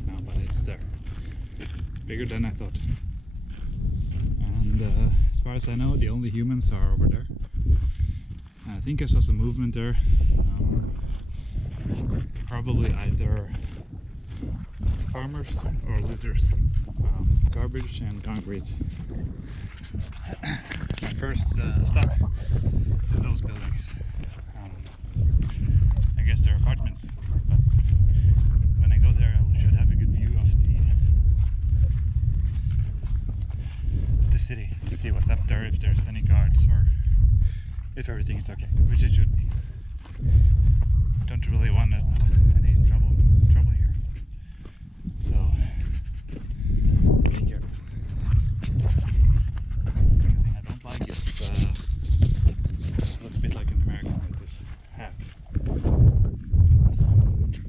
right now, but it's there. It's bigger than I thought. And as far as I know, the only humans are over there. I think I saw some movement there. Probably either farmers or looters. Garbage and concrete. My first stop is those buildings. I guess they're apartments, but when I go there I should have a good view of the city to see what's up there, if there's any guards or if everything is okay, which it should be. Don't really want any trouble here, so be careful. The only thing I don't like is look a bit like an American with this hat. But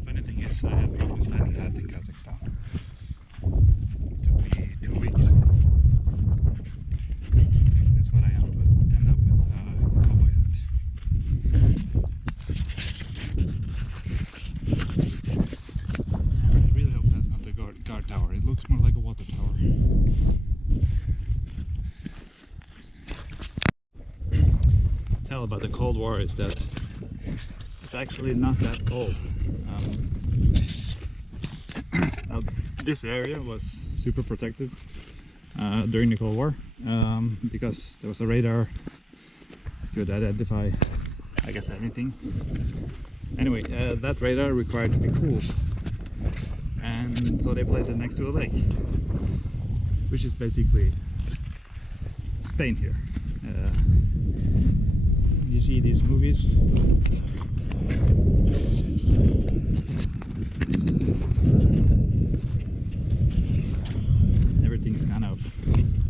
funny thing is, I have always had a hat in Kazakhstan. It took me 2 weeks. This is what I end up with a cowboy hat. I really hope that's not the guard tower. It looks more like a water tower. Tell about the Cold War is that it's actually not that cold. Now, this area was super protected during the Cold War because there was a radar that could identify, I guess, anything. Anyway, that radar required to be cooled, and so they placed it next to a lake, which is basically Spain here. You see these movies. Everything's kind of,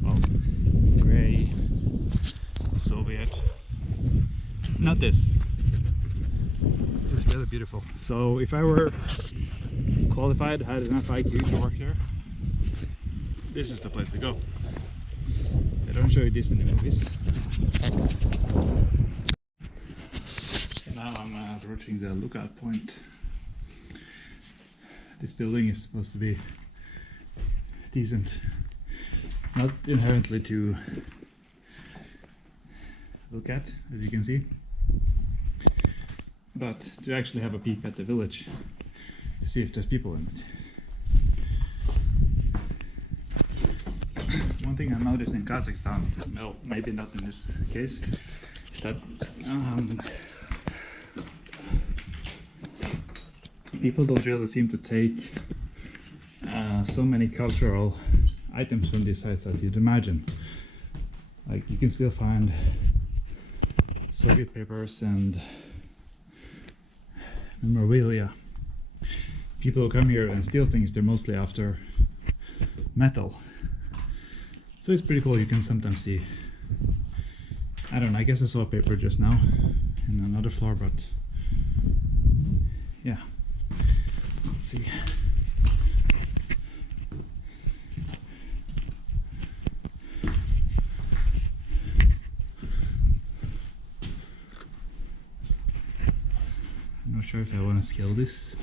well, gray, Soviet. Not this. This is really beautiful. So if I were qualified, had enough IQ to work there, this is the place to go. They don't show you this in the movies. So now I'm approaching the lookout point. This building is supposed to be decent, not inherently to look at, as you can see, but to actually have a peek at the village to see if there's people in it. One thing I noticed in Kazakhstan, well, maybe not in this case, is that people don't really seem to take so many cultural items from these sites as you'd imagine. Like, you can still find Soviet papers and memorabilia. People who come here and steal things, they're mostly after metal. So it's pretty cool. You can sometimes see, I don't know, I guess I saw a paper just now in another floor, but yeah, let's see. I'm not sure if I want to scale this.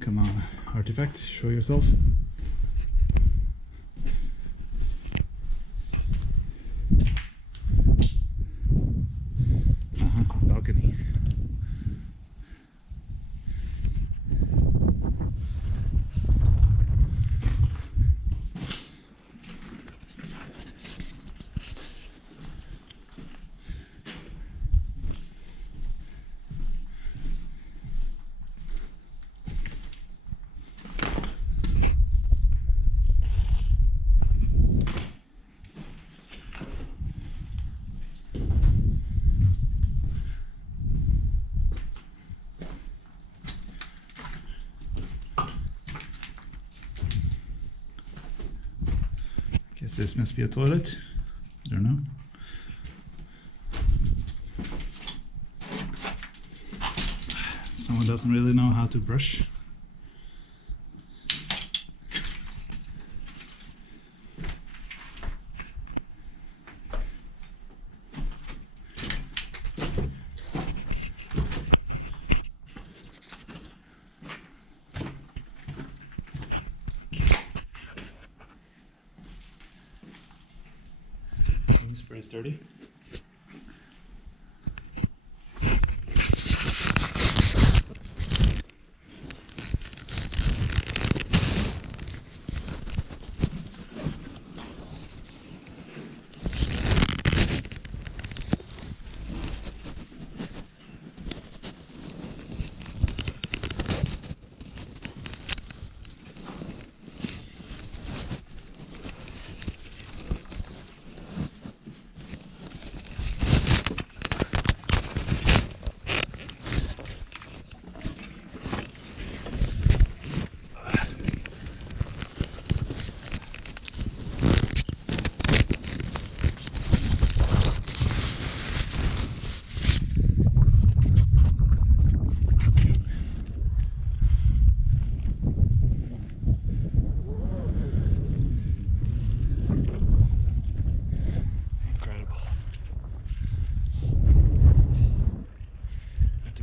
Come on, artifacts, show yourself. Balcony. Guess this must be a toilet. I don't know. Someone doesn't really know how to brush. pretty sturdy.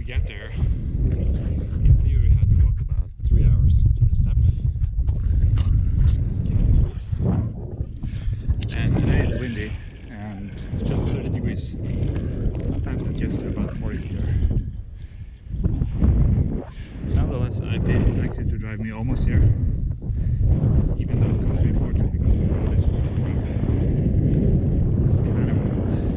Get there, in theory, I had to walk about 3 hours to the step. And today is windy and just 30 degrees. Sometimes it gets to about 40 here. Nonetheless, I paid a taxi to drive me almost here, even though it cost me a fortune because the road is blowing up. It's kind of worth it.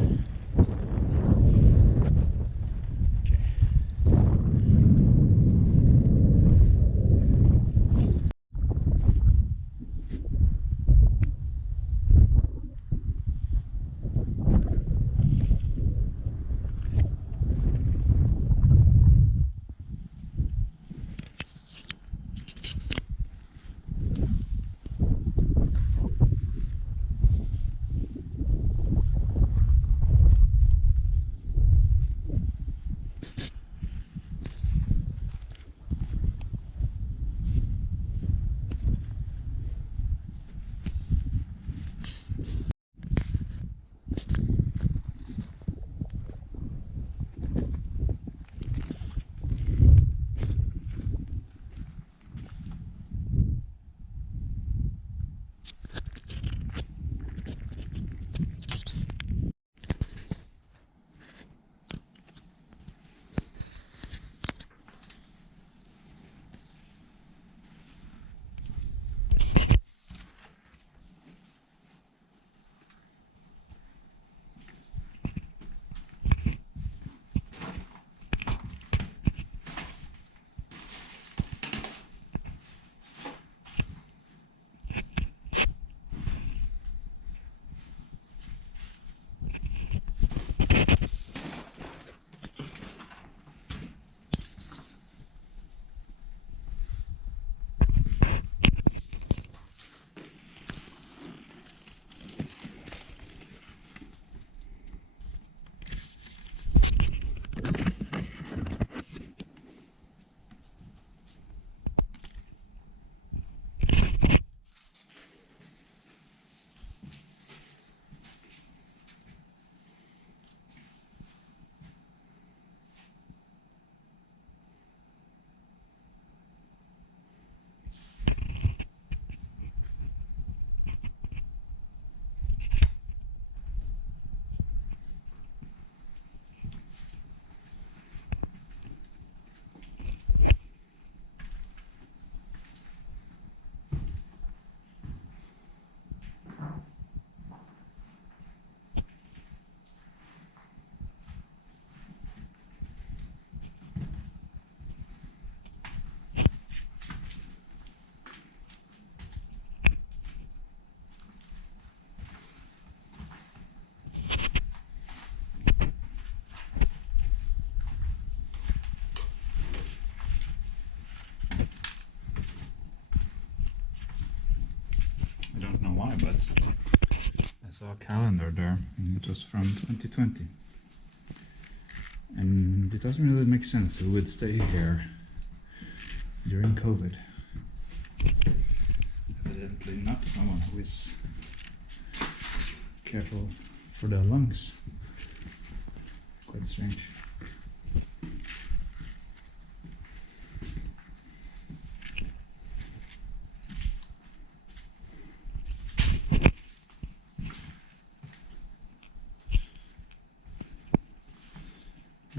But I saw a calendar there and it was from 2020, and it doesn't really make sense who would stay here during COVID. Evidently not someone who is careful for their lungs. Quite strange.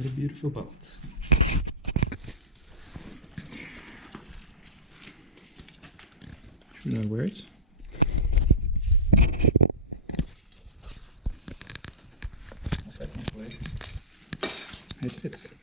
very beautiful boat. Should I wear it? Second way. It fits.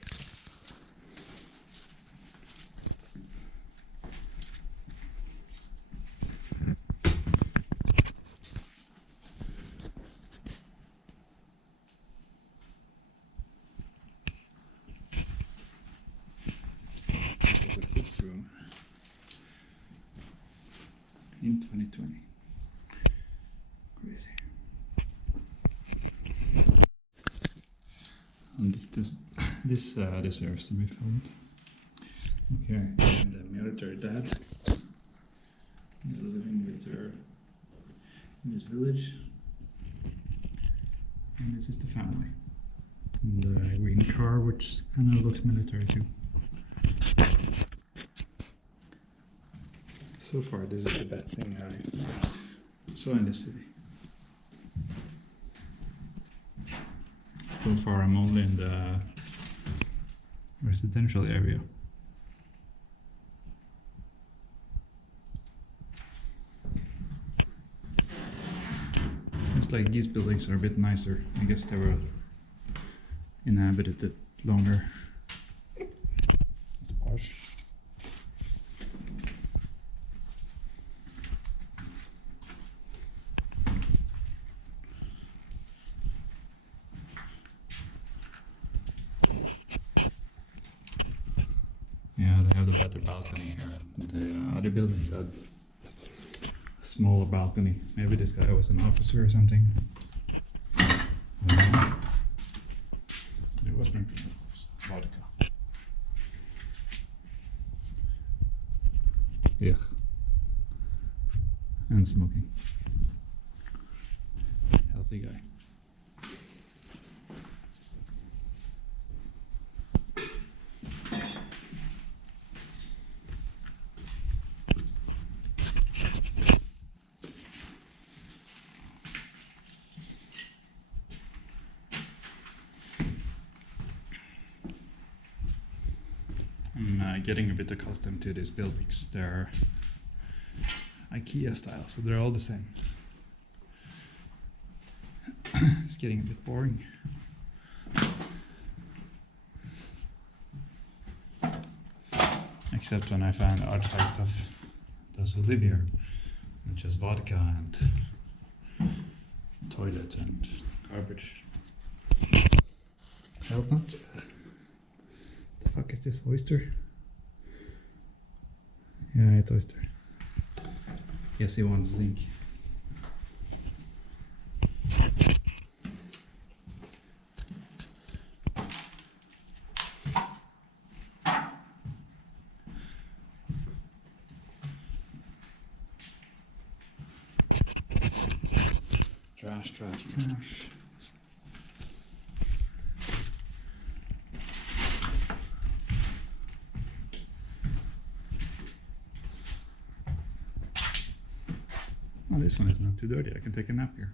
Room in 2020. Crazy. And this deserves to be filmed. Okay, and the military dad living with her in this village, and this is the family. And the green car, which kind of looks military too. So far, this is the best thing I saw in this city. So far, I'm only in the residential area. Looks like these buildings are a bit nicer. I guess they were inhabited longer. It's posh. Yeah, they have a better balcony here. The other buildings had a smaller balcony. Maybe this guy was an officer or something. It was drinking, of course, vodka. Yeah. And smoking. Healthy guy. I'm getting a bit accustomed to these buildings. They're IKEA style, so they're all the same. It's getting a bit boring. Except when I find artifacts of those who live here, which is vodka and toilets and garbage. Health nut. The fuck is this, oyster? Yeah, it's oyster. Guess he wants zinc. Trash, trash, trash. Oh, this one is not too dirty. I can take a nap here.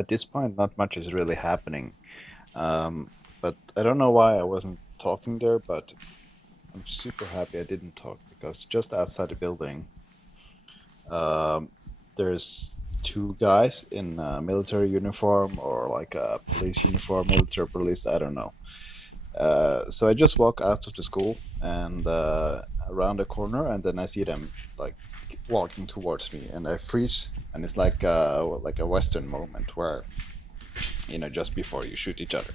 At this point, not much is really happening. But I don't know why I wasn't talking there, but I'm super happy I didn't talk because just outside the building, um, there's two guys in a military uniform or like a police uniform, military police, I don't know. So I just walk out of the school and around the corner, and then I see them like walking towards me, and I freeze, and it's like a Western moment where just before you shoot each other,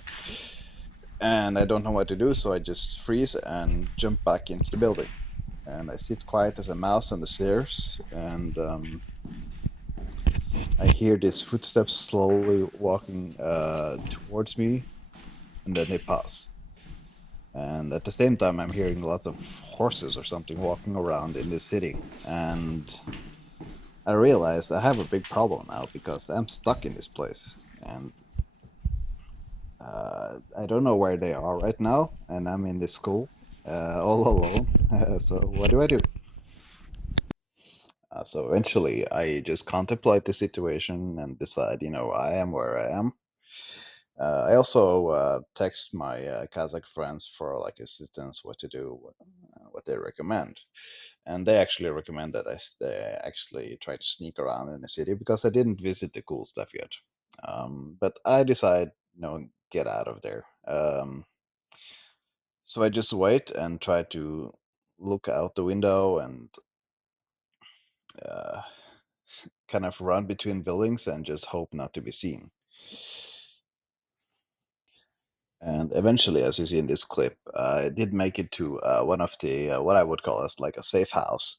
and I don't know what to do, so I just freeze and jump back into the building, and I sit quiet as a mouse on the stairs, and I hear these footsteps slowly walking towards me, and then they pass. And at the same time, I'm hearing lots of horses or something walking around in the city. And I realized I have a big problem now because I'm stuck in this place. And I don't know where they are right now. And I'm in this school all alone. So what do I do? So eventually, I just contemplate the situation and decide, I am where I am. I also text my Kazakh friends for like assistance, what to do, what they recommend. And they actually recommend that actually try to sneak around in the city because I didn't visit the cool stuff yet. But I decide, get out of there. So I just wait and try to look out the window and uh, kind of run between buildings and just hope not to be seen. And eventually, as you see in this clip, I did make it to one of the what I would call as like a safe house,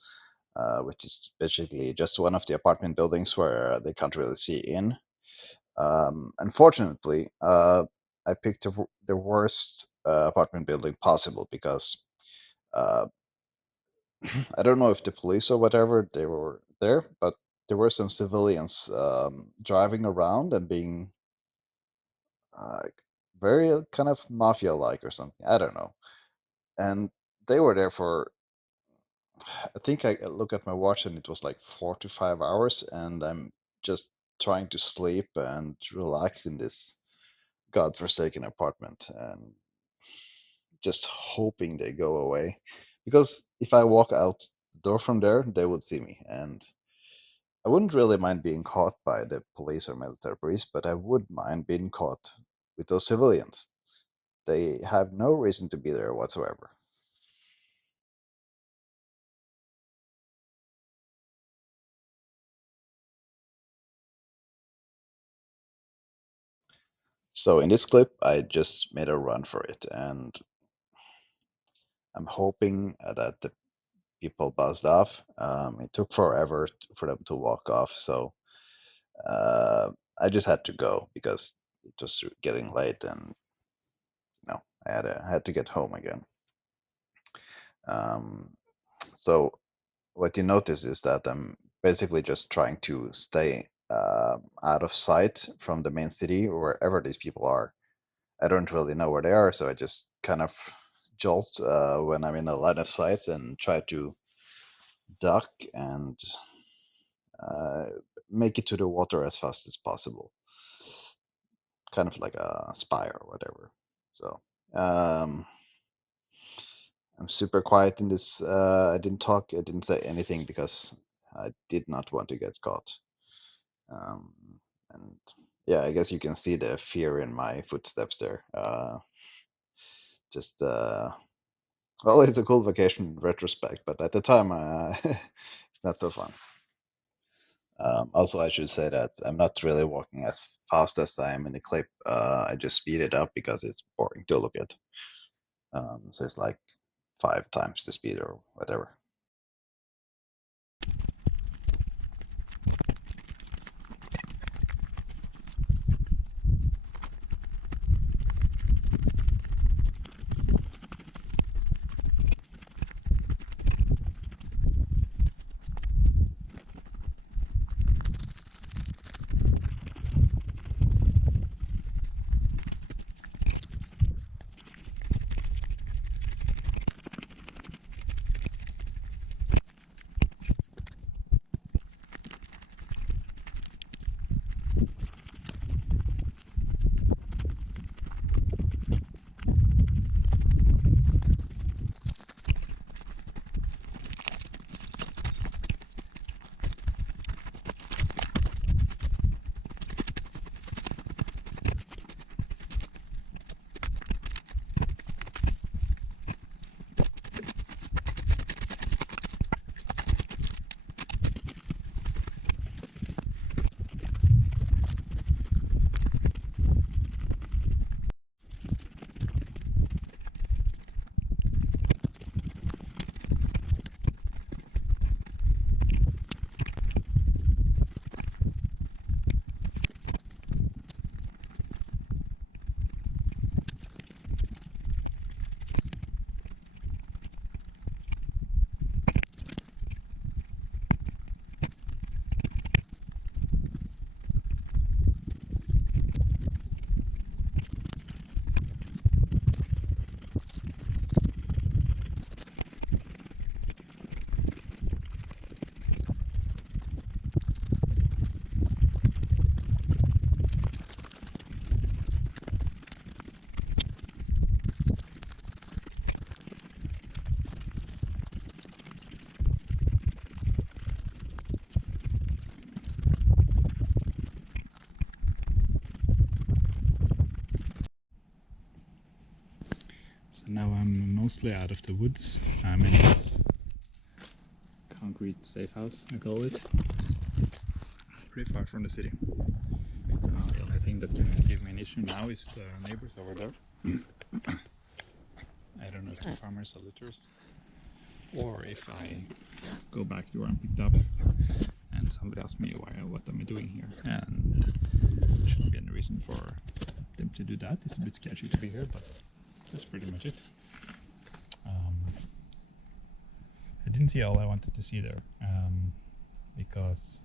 which is basically just one of the apartment buildings where they can't really see in. Unfortunately, I picked the worst apartment building possible because uh, I don't know if the police or whatever they were there, but there were some civilians driving around and being uh, very kind of mafia-like or something. I don't know. And they were there for, I think I look at my watch and it was like 4 to 5 hours, and I'm just trying to sleep and relax in this godforsaken apartment and just hoping they go away. Because if I walk out the door from there, they would see me. And I wouldn't really mind being caught by the police or military police, but I would mind being caught with those civilians. They have no reason to be there whatsoever. So in this clip, I just made a run for it, and I'm hoping that the people buzzed off. It took forever for them to walk off, so uh, I just had to go because it was getting late, and I had to get home again. Um, so what you notice is that I'm basically just trying to stay out of sight from the main city or wherever these people are. I don't really know where they are, so I just kind of jolt when I'm in a line of sight and try to duck and uh, make it to the water as fast as possible, kind of like a spy or whatever. So um, I'm super quiet in this. I didn't talk. I didn't say anything because I did not want to get caught. Um, and yeah, I guess you can see the fear in my footsteps there. Just well, it's a cool vacation in retrospect, but at the time, it's not so fun. Also, I should say that I'm not really walking as fast as I am in the clip. I just speed it up because it's boring to look at. So it's like 5 times the speed or whatever. So now I'm mostly out of the woods. I'm in this concrete safe house, I call it. Pretty far from the city. The only thing that can give me an issue now is the neighbors over there. I don't know if the farmers are litters, or if I go back to where I'm picked up and somebody asks me what am I doing here, and there shouldn't be any reason for them to do that. It's a bit sketchy to be here, but that's pretty much it. I didn't see all I wanted to see there, because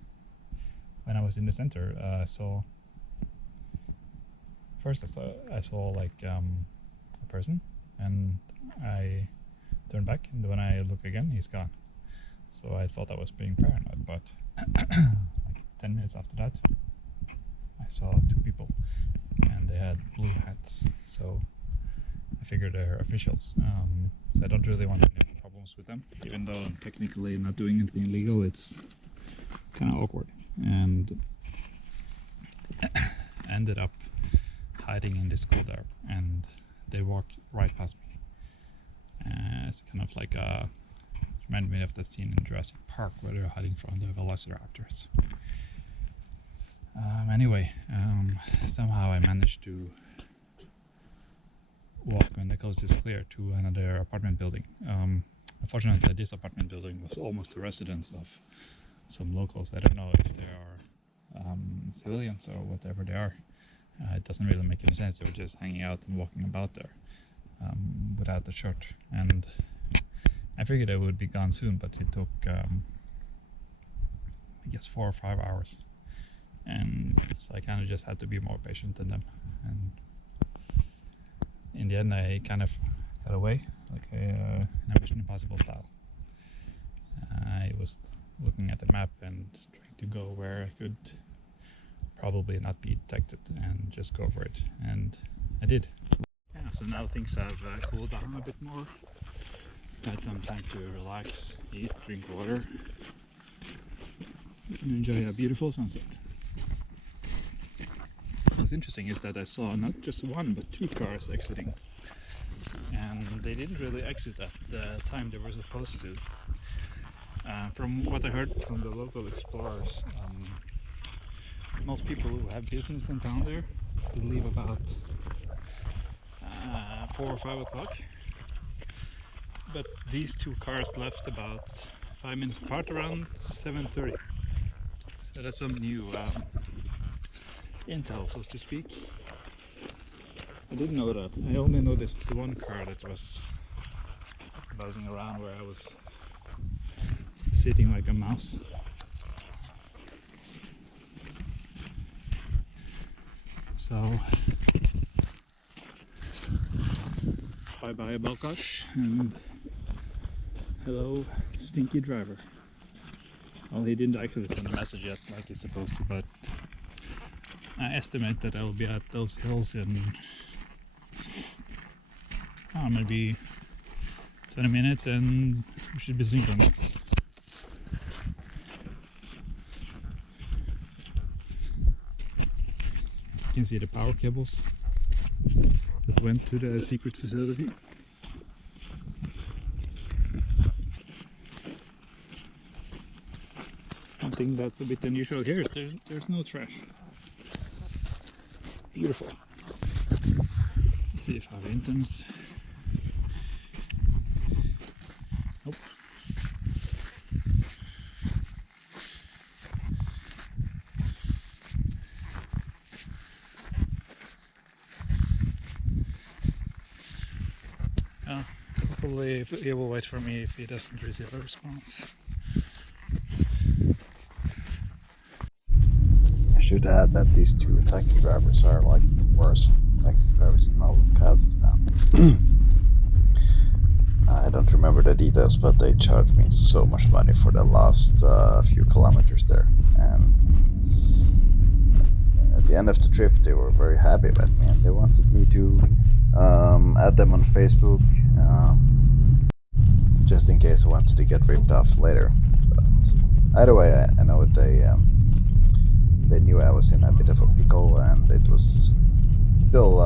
when I was in the center, I saw like a person, and I turned back, and when I look again, he's gone. So I thought I was being paranoid, but like 10 minutes after that, I saw two people, and they had blue hats. So I figured they're officials. So I don't really want any problems with them, even though I'm technically not doing anything illegal. It's kind of awkward, and ended up hiding in this school there, and they walked right past me. It's kind of like reminded me of that scene in Jurassic Park where they're hiding from the velociraptors. Anyway, somehow I managed to walk when the coast is clear to another apartment building. Unfortunately, this apartment building was almost the residence of some locals. I don't know if they are civilians or whatever they are. It doesn't really make any sense. They were just hanging out and walking about there without the shirt. And I figured they would be gone soon, but it took, I guess, 4 or 5 hours. And so I kind of just had to be more patient than them. And in the end, I kind of got away, like in a Mission Impossible style. I was looking at the map and trying to go where I could probably not be detected and just go for it, and I did. Yeah, so now things have cooled down a bit more. Had some time to relax, eat, drink water, and enjoy a beautiful sunset. What's interesting is that I saw not just one but 2 cars exiting, and they didn't really exit at the time they were supposed to. From what I heard from the local explorers, most people who have business in town there will leave about 4 or 5 o'clock, but these 2 cars left about 5 minutes apart, around 7:30. So that's some new intel, so to speak. I didn't know that. I only noticed the one car that was buzzing around where I was sitting like a mouse. So, bye bye Balkash, and hello stinky driver. Well, he didn't actually send a message yet like he's supposed to, but I estimate that I'll be at those hills in maybe 20 minutes, and we should be synchronized. You can see the power cables that went to the secret facility. One thing that's a bit unusual here is there's no trash. Beautiful. Let's see if I have internet. Nope. Hopefully he will wait for me if he doesn't receive a response. I should add that these 2 taxi drivers are like the worst taxi drivers in all of Kazakhstan. I don't remember the details, but they charged me so much money for the last few kilometers there. And at the end of the trip, they were very happy about me, and they wanted me to add them on Facebook, just in case I wanted to get ripped off later. But either way, I know they knew I was in a bit of a pickle, and it was still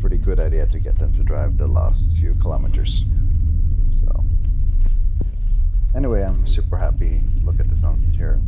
pretty good idea to get them to drive the last few kilometers. So anyway, I'm super happy. Look at the sunset here.